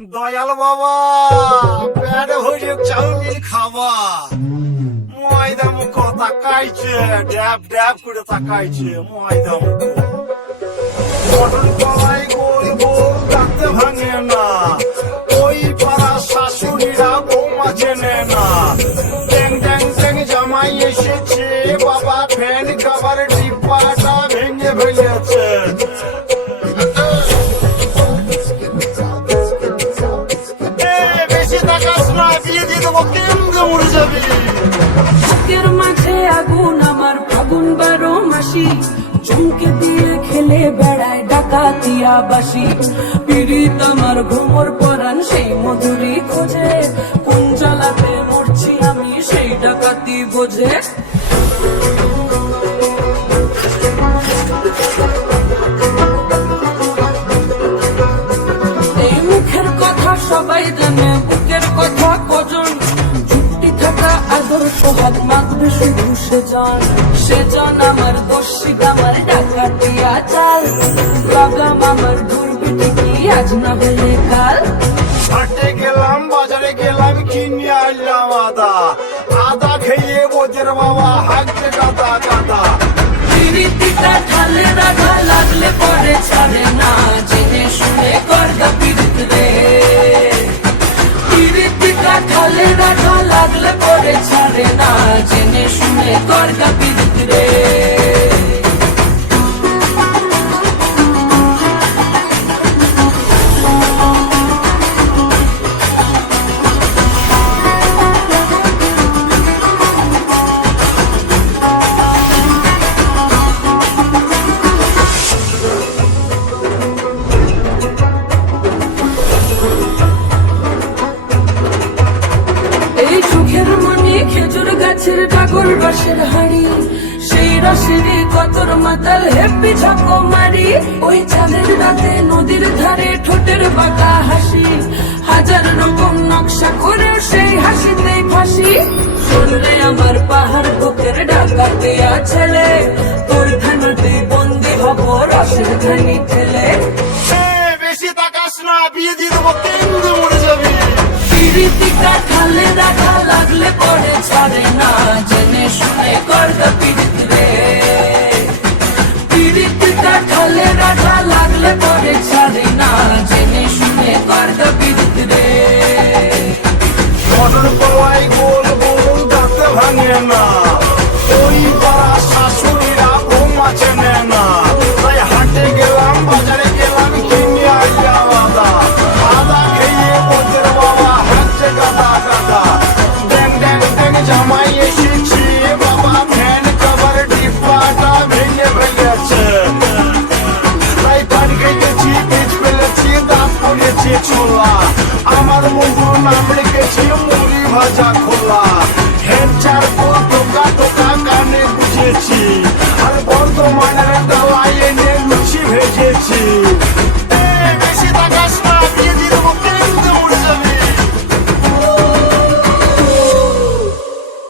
দয়াল বাবা, পেট ভরে চাউমিন খাবা। ময়দা মুখ তাকাইছে, ড্যাব ড্যাব করে তাকাইছে ময়দা মুখ মটন কলাই গোল গোল কাঁদতে ভাঙে না। ওই পাড়া শাশুড়িরা বৌমা চেনে না। ট্যাং ট্যাং ট্যাং জামাই এসেছে, বাবা ফ্যান কাবার ডিব্বাটা ভেঙে ফেলেছে। দেবো মরে যাবি। মাঝে আগুন, আমার ফাগুন বারো মাসি। দিয়ে খেলে বেড়ায় ডাকাতিয়া বাসি পীড়িত আমার ঘুমর সেই মধুরি খোঁজে। কোন জ্বালাতে মরছি আমি, সেই ডাকাতি বোঝে। সবাই জানে, বুকের কথা আদর মাত্র শুধু সেজন সেজন আমার দর্শিক আমার ডাকাতিয়া চাল লাগাম আমার দুর্বিটি কি আজ না হলে কাল? হাটে গেলাম বাজারে গেলাম কিনে আনলাম আদা। আদা খেয়ে বোঝের বাবা হাঁকতে কাদা কাদা। ঢালে রাখা লাগলে পরে ছাড়ে না পরে ছাড়ে না জেনে শুনে করগা পিরিত রে গাছের ডাগর রসের হাড়ি। সেই রসেরই কতর মাতাল হেপি ঝাঁকো মারি। ওই চাঁদের রাতে নদীর ধারে ঠোঁটের বাঁকা হাসি। হাজার রকম নকশা করে সেই হাসিতেই ফাঁসি। শুনলে আমার পাহাড় বুকের ডাকাতে ছেলে। তোর ধানতে বন্দি হব রসের ধানি ঠেলে। বেশি তাকাস না, বিয়ে দিয়ে দেবো পিরিতিকা খালে রাখা লাগলে পরে ছাড়ে না, জেনে শুনে করদা পিরিত রে। পিরিতিকা খালে রাখা লাগলে পরে ছাড়ে না, জেনে শুনে করদা পিরিত রে। মটন কলাই গোল গোল দাঁত ভাঙে না। আমার মুগুর নাম লিখেছি মুড়ি ভাজা খোলা। হেড চার টোকা টোকা কানে বুঝেছি। আর বর্তমানের